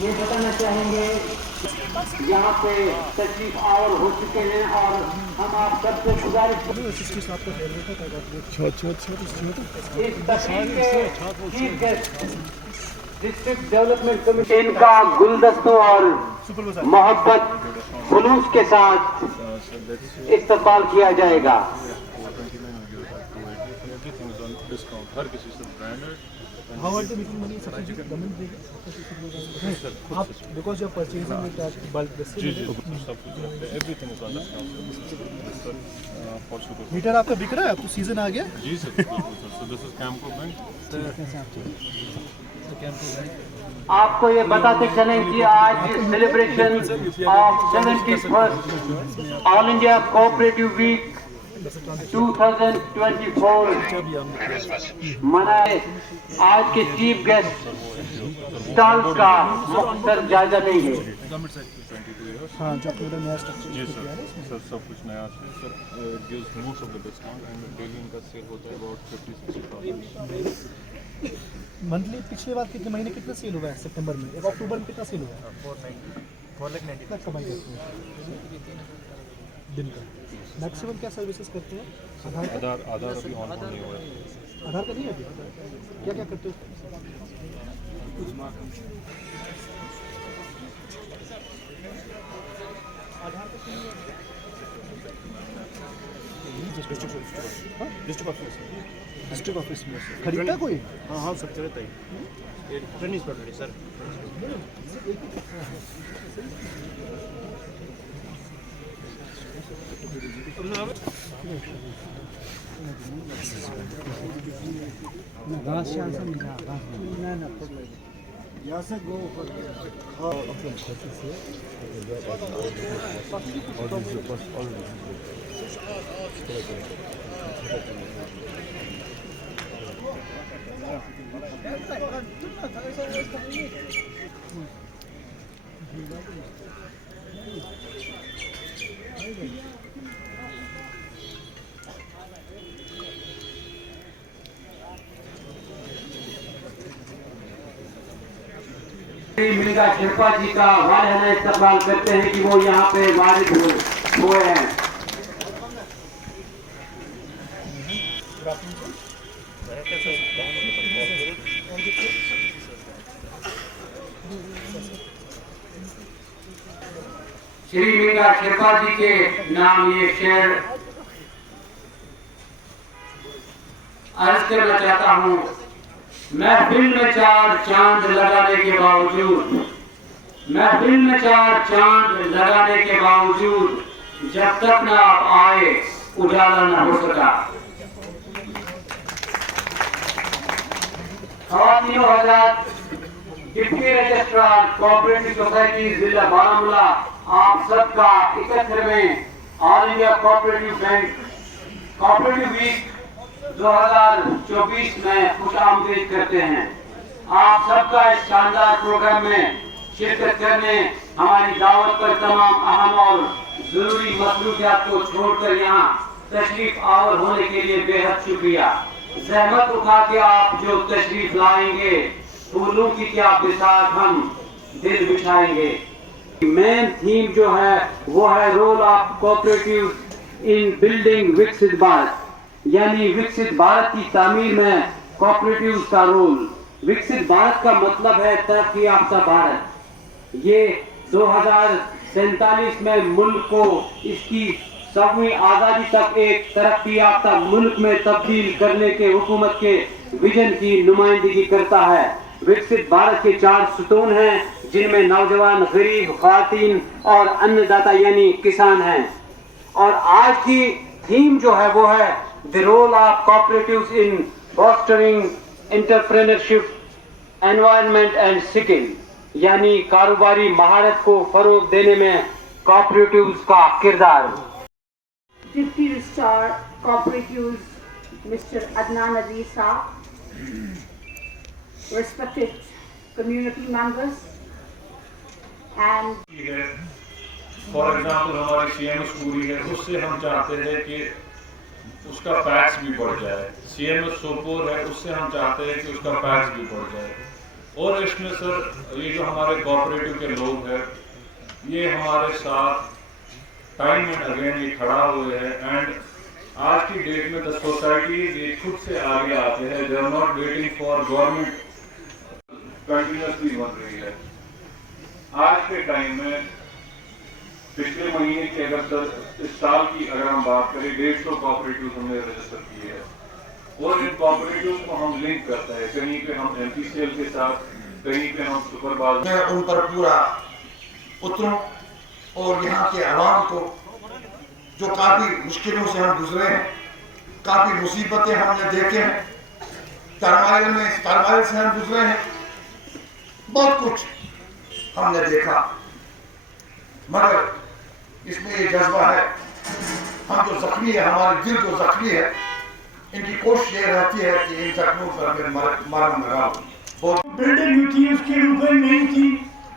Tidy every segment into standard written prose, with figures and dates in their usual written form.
ये बताना चाहेंगे यहाँ पे तशरीफ आवर हो चुके हैं और हम आप सबसे गुजारिश इस तकरीर के chief guest district development committee इनका गुलदस्तों और मोहब्बत जुलूस के साथ इस्तकबाल किया जाएगा। How are the meeting money subsidy government देगा? आप because you are purchasing it at bulk basis. जी जी सब कुछ everything is under मीटर आपका बिक रहा है? अब तो सीजन आ गया। जी sir so this is Camco Bank आपको ये बताते चलें कि आज celebration of 71st all India cooperative week 2024 मनाए। आज के चीफ गेस्ट स्टॉल्स का मुख्तर जायजा लेंगे। हाँ, जो अपना नया स्ट्रक्चर जी सर सब कुछ नया है sir gives most of the discount and daily इनका सेल होता है about 50-60,000 मंथली। पिछले बार कितने महीने कितना सेल हुआ है? सितंबर में, एक अक्टूबर में कितना सेल हुआ है? 490 तक कमाई करते हैं दिन का। मैक्सिमम क्या सर्विसेज करते हैं? आधार अभी ऑन नहीं हुआ है। आधार का नहीं है अभी? क्या क्या करते हो? डिस्ट्रिक्ट ऑफिस में खरीदता कोई? हाँ सब चलता है ट्रेनिंग पड़ रही सर। यहाँ से गो मिलिका शेरपा जी का वालिहाना इस्तकबाल करते हैं कि वो यहाँ पे वारिद हुए हैं। श्री मिलिका शेरपा जी के नाम ये शेर अर्ज करना चाहता हूँ। महफिल में चार चांद लगाने के बावजूद, महफिल में चार चांद लगाने के बावजूद जब तक न आप आए उजाला न हो सका। ख़वातीन हज़रात, डिप्टी रजिस्ट्रार कोऑपरेटिव सोसाइटी जिला बारामूला आप सबका 71वें all India cooperative bank cooperative week 2024 में खुश आमदीद करते हैं। आप सबका इस शानदार प्रोग्राम में शिरकत करने हमारी दावत पर तमाम अहम और जरूरी मसरूफियात को छोड़कर यहाँ तशरीफ आवर होने के लिए बेहद शुक्रिया। जहमत उठा के आप जो तशरीफ लाएंगे, फूलों की क्या बिसात हम दिल बिछाएंगे। मेन थीम जो है वो है role of cooperative in building विकसित भारत, यानी विकसित भारत की तामीर में कोऑपरेटिव का रोल। विकसित भारत का मतलब है तरक्की याफ्ता भारत। ये 2047 में मुल्क को इसकी 7वीं आज़ादी तक एक तरक्की याफ्ता मुल्क में तब्दील करने के हुकूमत के विजन की नुमाइंदगी करता है। विकसित भारत के 4 सुतून हैं, जिनमें नौजवान, गरीब, ख्वातीन और अन्नदाता यानी किसान हैं। और आज की थीम जो है वो है the role of cooperatives in fostering entrepreneurship, environment and skill, यानी कारोबारी महारत को फरोग देने में कॉपरेटिव्स का किरदार। Deputy registrar cooperatives mister Adnan Aziz साहब, respected community members and for example हमारी CMS पूरी है, उससे हम चाहते हैं कि उसका पैक्स भी बढ़ जाए। CMS सोपोर है, उससे हम चाहते हैं कि उसका पैक्स भी बढ़ जाए। और इसमें सर ये जो हमारे कोऑपरेटिव के लोग हैं ये हमारे साथ टाइम एंड अगेन ये खड़ा हुए हैं एंड आज की डेट में द सोसाइटीज ये खुद से आगे आते हैं, they are not waiting for government, continuously बन रही है। आज के टाइम में पिछले महीने की अगर सर इस साल की अगर हम बात करें 150 कोऑपरेटिव हमने रजिस्टर किए हैं और इन कोऑपरेटिव को हम लिंक करते हैं, कहीं पे हम एमपीसीएल के साथ, कहीं पे हम सुपरवाइजर। मैं उन पर पूरा उतरूं और यहाँ के आवाम को जो काफ़ी मुश्किलों से हम गुजरे हैं, काफ़ी मुसीबतें हमने देखे हैं, टर्माइल से हम गुजरे हैं, बहुत कुछ हमने देखा, मगर इसमें ये जज्बा है, हम जो जख्मी है, हमारे दिल जो जख्मी है, इनकी कोशिश ये रहती है कि इन जख्मों पर हमें मारा बहुत बिल्डिंग हुई थी, उसकी रूपें नहीं थी,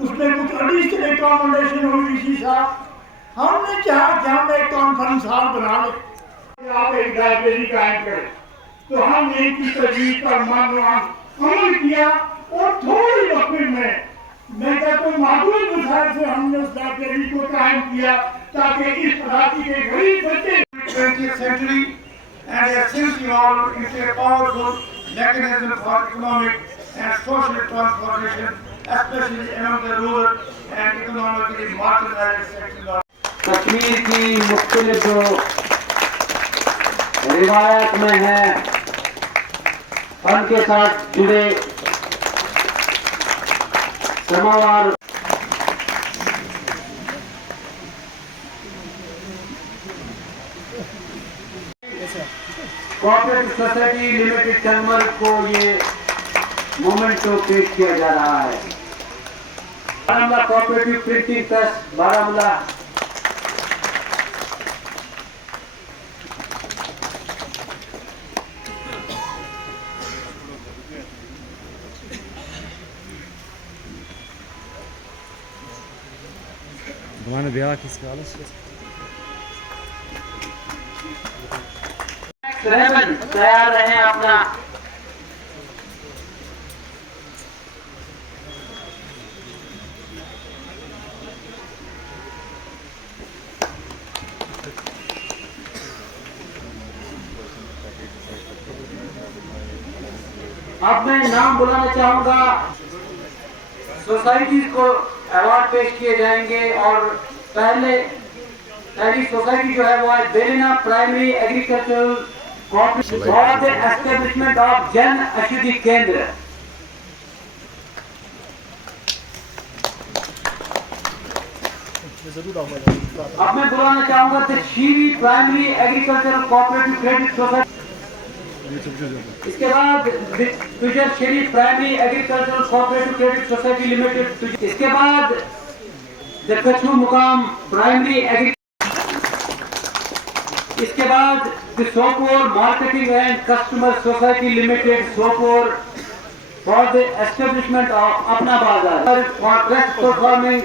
उसमें कुछ एडिशनल एकोमोडेशन हुई थी साहब। हमने चाहा कि हम एक कॉन्फ्रेंस हॉल बना ले, आप एक लाइब्रेरी कायम करें, तो हमने इनकी तजवीज़ पर अमल किया और थोड़ी वक्त में मैं कहता हूँ मामूली मिसाल से हमने उस लाइब्रेरी को कायम किया ताकि इस इलाके के गरीब बच्चे 20th century and has since evolved into a powerful mechanism for economic and social transformation, especially among the rural and economically marginalized sections of Kashmir की मुख्तलिफ जो रिवायत में है, फन के साथ जुड़े समावार कोऑपरेटिव सोसाइटी लिमिटेड टंगमर को ये मोमेंटो पेश किया जा रहा है। Baramulla cooperative printing press Baramulla, हमारे ब्याह किसका रहमन तैयार रहें अपना। अब मैं नाम बुलाना चाहूंगा, सोसाइटी को अवार्ड पेश किए जाएंगे और पहली सोसाइटी जो है वो है Belina primary agricultural cooperative for the establishment of Jan Aushadhi Kendra. अब मैं बुलाना चाहूंगा the Sheeri primary agricultural cooperative credit society, इसके बाद Tujjar Sharif primary agricultural cooperative credit society limited, इसके बाद the Kachhu Mukam primary agri, इसके बाद the Sopore marketing and customer society limited Sopore for the establishment of Apna Bazaar for best performing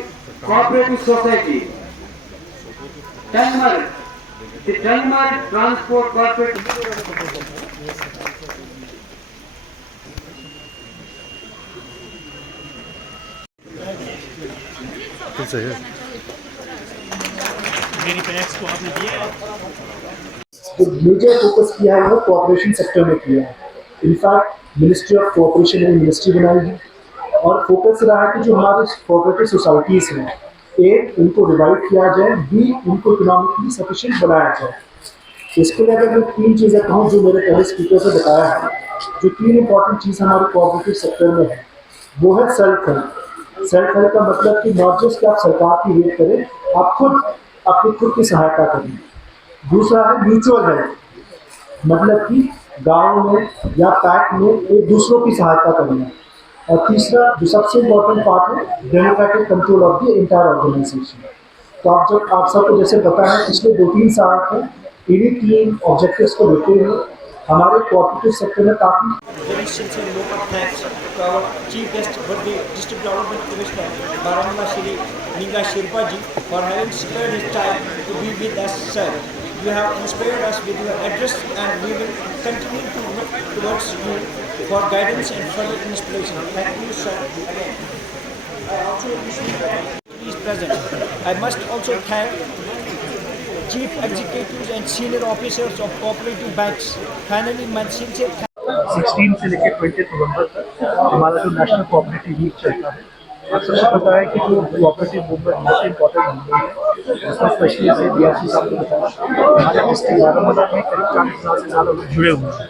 cooperative society Tangmarg, the Tangmarg transport cooperative. मेरी PACS को आपने दिया है। जो मेजर फोकस किया है वो कोऑपरेशन सेक्टर में किया है। इनफैक्ट मिनिस्ट्री ऑफ कोऑपरेशन ने मिनिस्ट्री बनाई है और फोकस रहा है कि जो हमारे कोऑपरेटिव सोसाइटीज़ हैं, एक उनको रिवाइव किया जाए, बी उनको इकोनॉमिकली सफिशिएंट बनाया जाए। इसके लिए अगर मैं 3 चीज़ें कहूँ जो मेरे पहले स्पीकर से बताया है, जो 3 इंपॉर्टेंट चीज़ हमारे कोऑपरेटिव सेक्टर में है वो है सेल्फ हेल्प। सेल्फ हेल्प का मतलब कि नॉट जस्ट कि आप सरकार की वेट करें, आप खुद अपनी खुद की सहायता करें। दूसरा है म्यूचुअल हेल्प, मतलब कि गांव में या पैक में एक दूसरों की सहायता करना। और तीसरा जो सबसे इम्पोर्टेंट पार्ट है democratic control of the entire organisation. तो आप सबको जैसे पता है पिछले 2-3 साल से इन्हीं 3 ऑब्जेक्टिव्स को लेते हुए हमारे कोऑपरेटिव सेक्टर में काफ़ी very sincere note of thanks to our Chief Guest for the District Development Commissioner, Baramula Shri Ninga Shirpa ji, for having spared his time to be with us, sir. You have inspired us with your address, and we will continue to look towards you for guidance and further inspiration. Thank you, sir. Again, I also wish you is present. I must also thank chief executives and senior officers of cooperative banks. Finally, my sincere 16 से लेकर 20 नवंबर तक हमारा जो national cooperative week चलता है, आप सबको पता है कि जो कोऑपरेटिव मूवमेंट बहुत इंपॉर्टेंट मूवमेंट है, उसमें स्पेशली जैसे DRC साहब ने बताया, हमारे डिस्ट्रिक्ट बारामूला में करीब 40,000 से ज़्यादा लोग जुड़े हुए हैं।